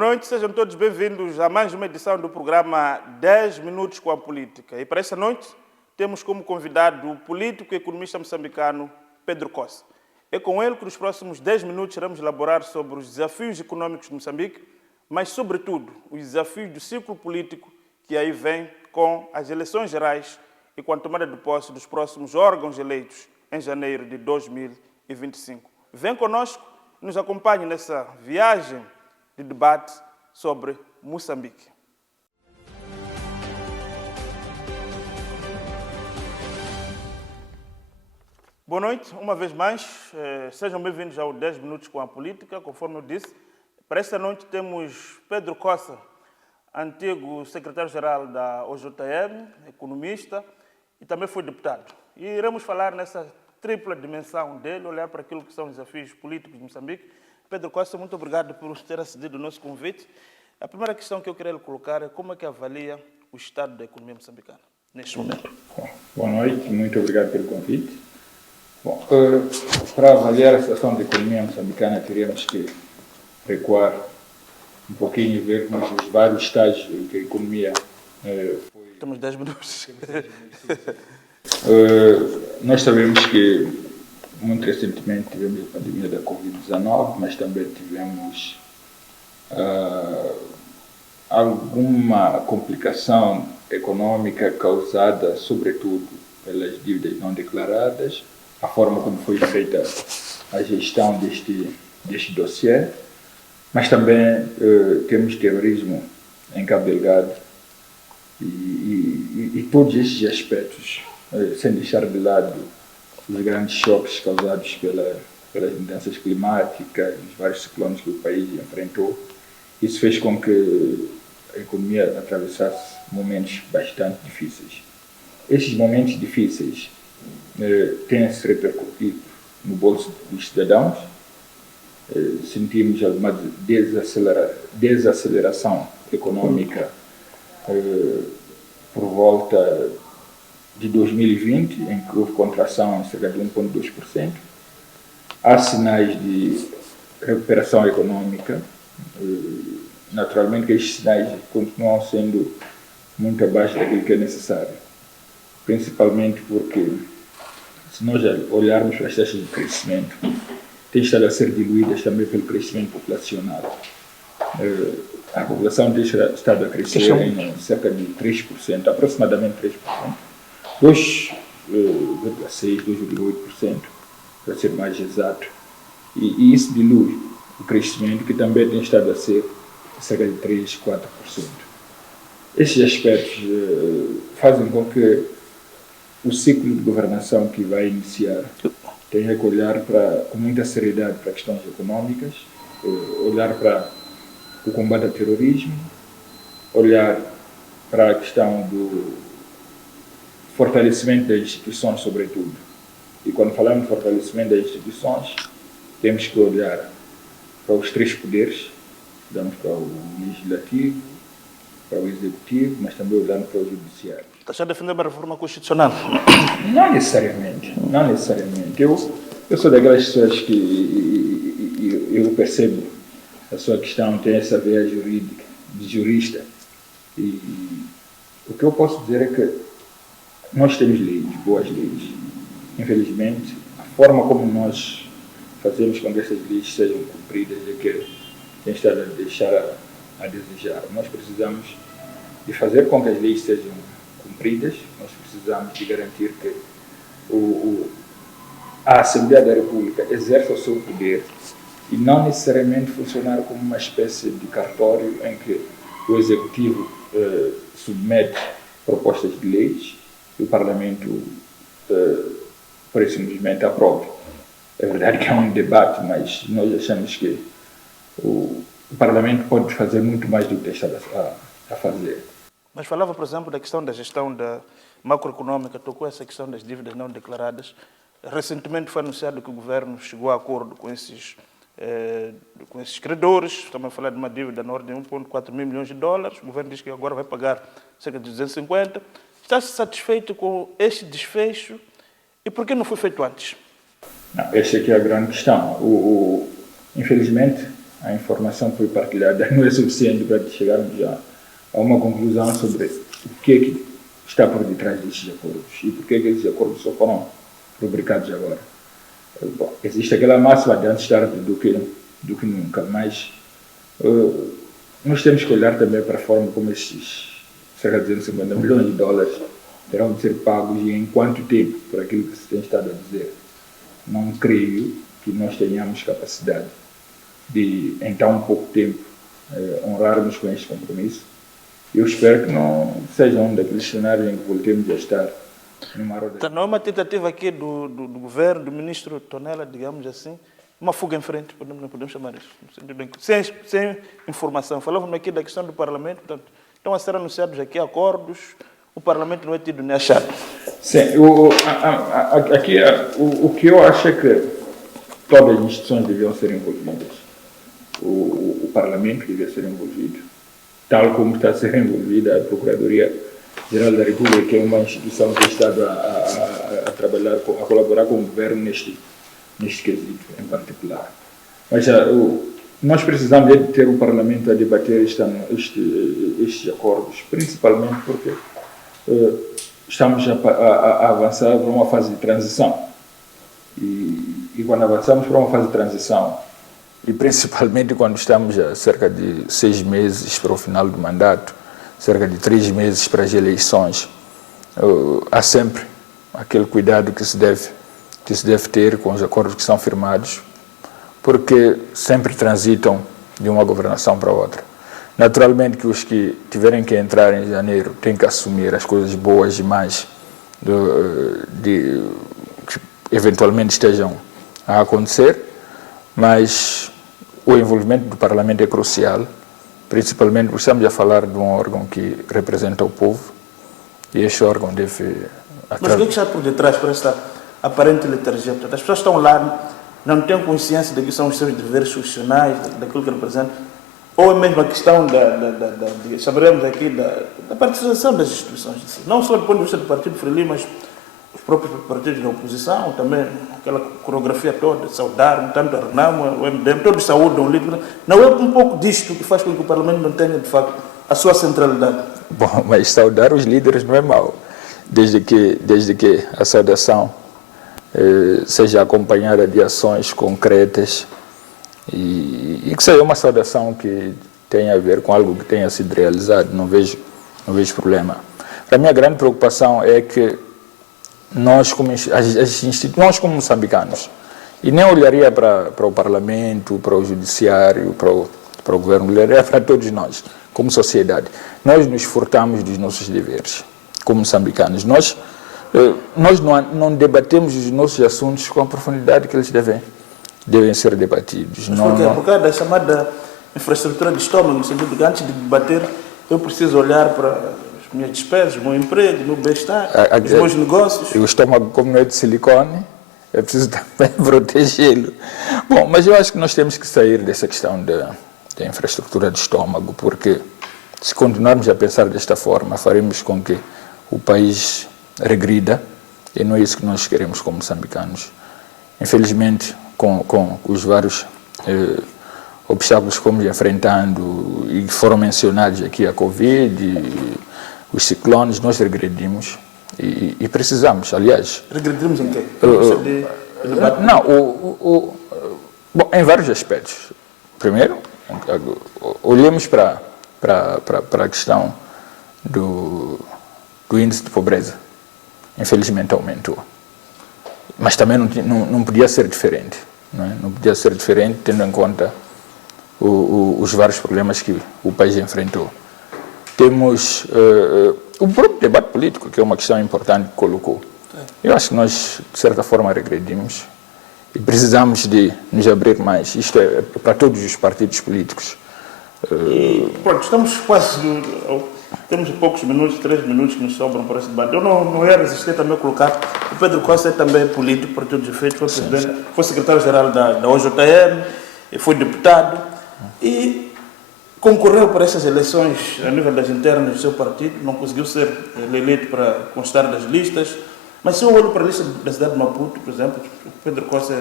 Boa noite, sejam todos bem-vindos a mais uma edição do programa 10 Minutos com a Política. E para esta noite temos como convidado o político e economista moçambicano Pedro Costa. É com ele que nos próximos 10 minutos iremos elaborar sobre os desafios econômicos de Moçambique, mas sobretudo os desafios do ciclo político que aí vem com as eleições gerais e com a tomada de posse dos próximos órgãos eleitos em janeiro de 2025. Vem conosco, nos acompanhe nessa viagem de debate sobre Moçambique. Boa noite, uma vez mais. Sejam bem-vindos ao 10 Minutos com a Política. Conforme eu disse, para esta noite temos Pedro Costa, antigo secretário-geral da OJM, economista e também foi deputado. E iremos falar nessa tripla dimensão dele, olhar para aquilo que são os desafios políticos de Moçambique. Pedro Costa, muito obrigado por ter acedido ao nosso convite. A primeira questão que eu queria lhe colocar é como é que avalia o estado da economia moçambicana neste momento? Boa noite, muito obrigado pelo convite. Bom, para avaliar a situação da economia moçambicana, teríamos que recuar um pouquinho e ver os vários estágios em que a economia foi... Temos 10 minutos. Nós sabemos que muito recentemente tivemos a pandemia da Covid-19, mas também tivemos alguma complicação econômica causada, sobretudo, pelas dívidas não declaradas, a forma como foi feita a gestão deste dossiê, mas também temos terrorismo em Cabo Delgado e todos esses aspectos, sem deixar de lado os grandes choques causados pelas mudanças climáticas, os vários ciclones que o país enfrentou. Isso fez com que a economia atravessasse momentos bastante difíceis. Esses momentos difíceis têm-se repercutido no bolso dos cidadãos. Sentimos alguma desaceleração econômica por volta de 2020, em que houve contração em cerca de 1,2%. Há sinais de recuperação econômica. Naturalmente que estes sinais continuam sendo muito abaixo daquilo que é necessário. Principalmente porque, se nós olharmos para as taxas de crescimento, têm estado a ser diluídas também pelo crescimento populacional. A população tem estado a crescer em cerca de 3%, aproximadamente 3%. 2,6%, 2,8%, para ser mais exato. E isso dilui o crescimento, que também tem estado a ser cerca de 3%, 4%. Estes aspectos fazem com que o ciclo de governação que vai iniciar tenha que olhar com muita seriedade para questões econômicas, olhar para o combate ao terrorismo, olhar para a questão do fortalecimento das instituições, sobretudo. E quando falamos de fortalecimento das instituições, temos que olhar para os três poderes, olhamos para o legislativo, para o executivo, mas também olhando para o judiciário. Está a defender uma reforma constitucional? Não necessariamente, não necessariamente. Eu sou daquelas pessoas que eu percebo a sua questão, tem essa veia jurídica, de jurista. E o que eu posso dizer é que nós temos leis, boas leis. Infelizmente, a forma como nós fazemos com que essas leis sejam cumpridas é que tem estado a deixar a desejar. Nós precisamos de fazer com que as leis sejam cumpridas, nós precisamos de garantir que a Assembleia da República exerça o seu poder e não necessariamente funcionar como uma espécie de cartório em que o Executivo submete propostas de leis e o Parlamento, por isso, simplesmente aprova. É verdade que é um debate, mas nós achamos que o Parlamento pode fazer muito mais do que está a fazer. Mas falava, por exemplo, da questão da gestão macroeconômica, tocou essa questão das dívidas não declaradas. Recentemente foi anunciado que o governo chegou a acordo com esses credores. Estamos a falar de uma dívida na ordem de 1,4 mil milhões de dólares. O governo diz que agora vai pagar cerca de 250. Está satisfeito com este desfecho e por que não foi feito antes? Essa aqui é a grande questão. Infelizmente, a informação que foi partilhada não é suficiente para chegarmos a uma conclusão sobre o que está por detrás destes acordos e por que esses acordos só foram rubricados agora. Bom, existe aquela máxima de antes tarde do que nunca, mas nós temos que olhar também para a forma como esses cerca de 250 milhões de dólares terão de ser pagos e em quanto tempo, por aquilo que se tem estado a dizer. Não creio que nós tenhamos capacidade de, em tão pouco tempo, honrarmos com este compromisso. Eu espero que não seja um daqueles cenários em que voltemos a estar numa roda. Então, não é uma tentativa aqui do governo, do ministro Tonela, digamos assim, uma fuga em frente, podemos chamar isso, sem informação. Falávamos aqui da questão do Parlamento, portanto, estão a ser anunciados aqui acordos, o Parlamento não é tido nem achado. Sim, aqui o que eu acho é que todas as instituições deviam ser envolvidas. O Parlamento devia ser envolvido, tal como está a ser envolvida a Procuradoria-Geral da República, que é uma instituição que tem estado a trabalhar, a colaborar com o governo neste quesito em particular. Mas nós precisamos de ter o Parlamento a debater estes acordos, principalmente porque estamos a avançar para uma fase de transição. E quando avançamos para uma fase de transição, e principalmente quando estamos a cerca de 6 meses para o final do mandato, cerca de 3 meses para as eleições, há sempre aquele cuidado que se deve ter com os acordos que são firmados, porque sempre transitam de uma governação para outra. Naturalmente que os que tiverem que entrar em janeiro têm que assumir as coisas boas e más que eventualmente estejam a acontecer, mas o envolvimento do Parlamento é crucial, principalmente porque estamos a falar de um órgão que representa o povo e este órgão deve... Mas o que está por detrás para esta aparente letargia? Portanto, as pessoas estão lá, não têm consciência de que são os seus deveres institucionais, daquilo que representam, ou é mesmo a questão saberemos aqui, da participação das instituições, não só do ponto de vista do Partido Frelimo, mas os próprios partidos da oposição, também aquela coreografia toda, saudar, tanto a Renamo, o MDM, todos saúdam o líder. Não é um pouco disto que faz com que o Parlamento não tenha, de facto, a sua centralidade? Bom, mas saudar os líderes não é mau, desde que a saudação seja acompanhada de ações concretas e que seja uma saudação que tenha a ver com algo que tenha sido realizado. Não vejo problema. Para mim, a grande preocupação é que nós como moçambicanos, e nem olharia para o Parlamento, para o Judiciário, para o Governo, olharia para todos nós, como sociedade. Nós nos furtamos dos nossos deveres, como moçambicanos. Nós não debatemos os nossos assuntos com a profundidade que eles devem ser debatidos. Por causa da chamada infraestrutura de estômago, no sentido de que antes de debater, eu preciso olhar para as minhas despesas, o meu emprego, o meu bem-estar, os meus negócios. E o estômago, como não é de silicone, é preciso também protegê-lo. Bom, mas eu acho que nós temos que sair dessa questão da infraestrutura de estômago, porque se continuarmos a pensar desta forma, faremos com que o país regrida, e não é isso que nós queremos como moçambicanos. Infelizmente, com os vários obstáculos que fomos enfrentando e que foram mencionados aqui, a Covid, os ciclones, nós regredimos e precisamos, aliás... Regredimos em quê? Bom, em vários aspectos. Primeiro, olhemos para a questão do índice de pobreza. Infelizmente aumentou. Mas também não podia ser diferente. Não podia ser diferente, tendo em conta os vários problemas que o país enfrentou. Temos o próprio debate político, que é uma questão importante que colocou. Eu acho que nós, de certa forma, regredimos e precisamos de nos abrir mais. Isto é para todos os partidos políticos. Pronto, estamos quase... Temos poucos minutos, 3 minutos que nos sobram para esse debate. Eu não ia resistir também a colocar... O Pedro Costa é também político, para todos os efeitos, foi presidente, foi secretário-geral da OJM, foi deputado e concorreu para essas eleições a nível das internas do seu partido, não conseguiu ser eleito para constar das listas, mas se eu olho para a lista da cidade de Maputo, por exemplo, o Pedro Costa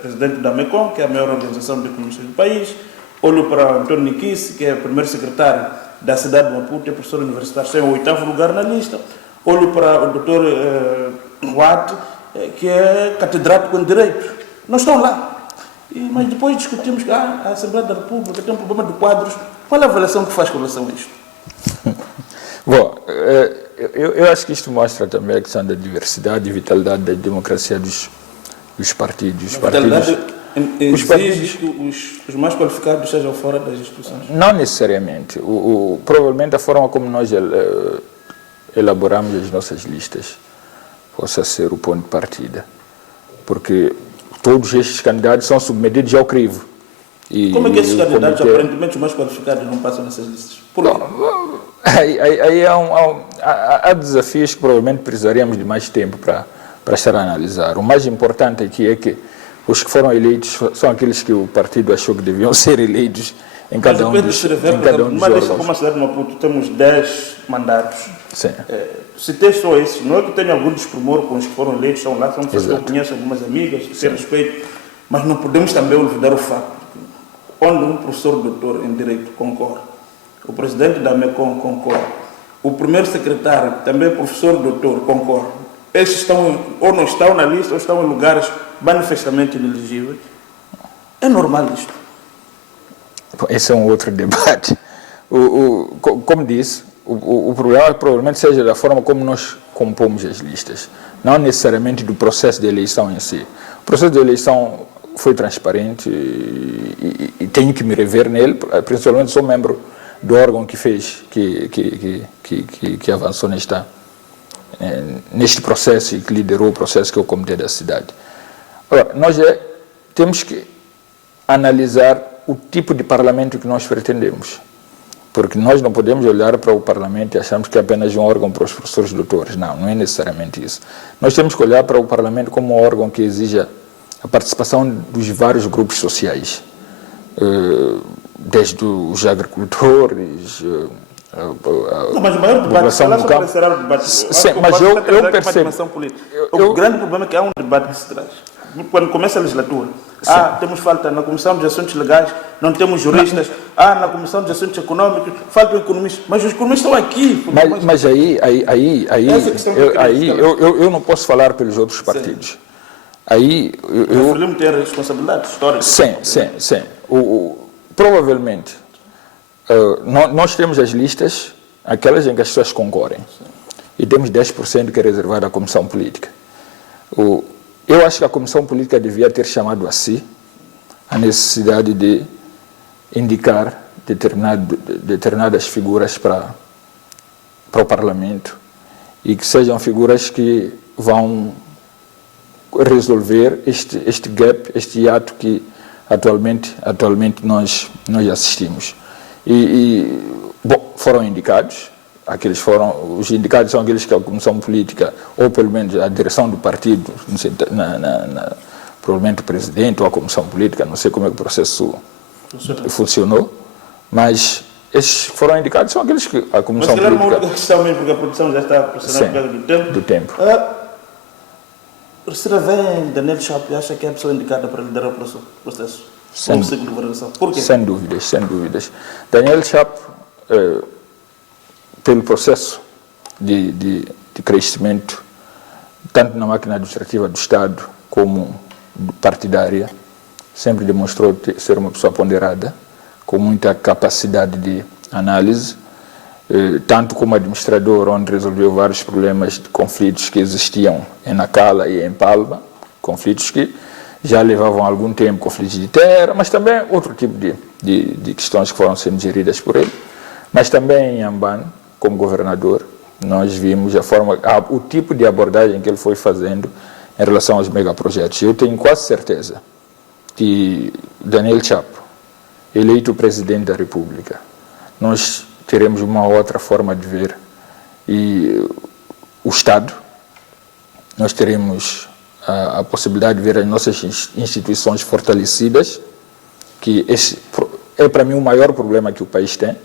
presidente da MECOM, que é a maior organização de economistas do país. Olho para António Nikice, que é o primeiro secretário da cidade de Maputo, é professor universitário, está em 8º lugar na lista. Olho para o Dr. Watt, que é catedrático em Direito. Não estão lá. Mas depois discutimos que a Assembleia da República tem um problema de quadros. Qual é a avaliação que faz com relação a isto? Bom, eu acho que isto mostra também a questão da diversidade e vitalidade da democracia dos partidos. Os partidos que os mais qualificados sejam fora das instituições? Não necessariamente. Provavelmente a forma como nós elaboramos as nossas listas possa ser o ponto de partida. Porque todos estes candidatos são submetidos ao crivo. Como é que esses candidatos, aparentemente os mais qualificados, não passam nessas listas? Por quê? Aí há desafios que provavelmente precisaríamos de mais tempo para estar a analisar. O mais importante aqui é que os que foram eleitos são aqueles que o partido achou que deviam ser eleitos em cada um dos órgãos. Numa lista como a cidade de Maputo, temos 10 mandatos. Sim. Se tem só esses, não é que tenha algum desprimor com os que foram eleitos, estão lá, são pessoas que eu conheço, algumas amigas, que têm respeito, mas não podemos também olvidar o facto que onde um professor doutor em Direito concorre, o presidente da MECOM concorre, o primeiro secretário, também professor doutor, concorre, esses estão ou não estão na lista ou estão em lugares manifestamente inelegíveis. É normal isto. Esse é um outro debate. Como disse, o problema provavelmente seja da forma como nós compomos as listas, não necessariamente do processo de eleição em si. O processo de eleição foi transparente e tenho que me rever nele, principalmente sou membro do órgão que fez, que avançou neste processo e que liderou o processo, que é o Comitê da Cidade. Agora, nós temos que analisar o tipo de parlamento que nós pretendemos, porque nós não podemos olhar para o parlamento e acharmos que é apenas um órgão para os professores doutores. Não é necessariamente isso. Nós temos que olhar para o parlamento como um órgão que exija a participação dos vários grupos sociais, desde os agricultores, mas o maior debate será o debate. Sim, mas eu percebo. O grande problema é que há um debate que se traz. Quando começa a legislatura, temos falta na Comissão de Assuntos Legais, não temos juristas, na Comissão de Assuntos Econômicos, faltam economistas, mas os economistas estão aqui. Mas aí eu não posso falar pelos outros partidos. Aí o Frelimo tem a responsabilidade histórica. Sim. Provavelmente nós temos as listas, aquelas em que as pessoas concorrem, e temos 10% que é reservado à Comissão Política. Eu acho que a Comissão Política devia ter chamado a si a necessidade de indicar determinadas figuras para o Parlamento, e que sejam figuras que vão resolver este gap, este hiato que atualmente nós assistimos. Bom, foram indicados, os indicados são aqueles que a Comissão Política, ou pelo menos a direção do partido, não sei, provavelmente o presidente ou a Comissão Política, não sei como é que o processo funcionou, mas esses que foram indicados são aqueles que a Comissão Política... Mas uma outra questão mesmo, porque a produção já está pressionada por causa do tempo. Será vem Daniel Chapo e acha que é a pessoa indicada para liderar o processo? Por quê? Sem dúvidas. Daniel Chapo, pelo processo de crescimento, tanto na máquina administrativa do Estado como partidária, sempre demonstrou ser uma pessoa ponderada, com muita capacidade de análise, tanto como administrador, onde resolveu vários problemas de conflitos que existiam em Nacala e em Palma, conflitos que já levavam algum tempo, conflitos de terra, mas também outro tipo de questões que foram sendo geridas por ele. Mas também em Ambane, como governador, nós vimos o tipo de abordagem que ele foi fazendo em relação aos megaprojetos. Eu tenho quase certeza que Daniel Chapo, eleito presidente da República, nós teremos uma outra forma de ver o Estado, nós teremos a possibilidade de ver as nossas instituições fortalecidas, que esse é para mim o maior problema que o país tem,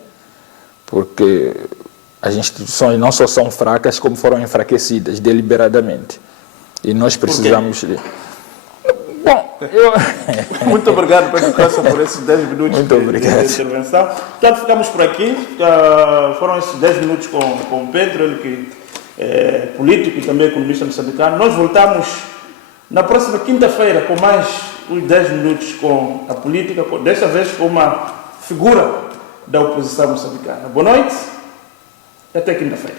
porque as instituições não só são fracas, como foram enfraquecidas deliberadamente. E nós precisamos Bom, eu... Muito obrigado, Pedro Costa, por esses 10 minutos Muito de obrigado. intervenção. Portanto, ficamos por aqui. Foram esses 10 minutos com o Pedro, ele que é político e também economista moçambicano. Nós voltamos na próxima quinta-feira com mais uns 10 minutos com a política, desta vez com uma figura da oposição moçambicana. Boa noite e até quinta-feira.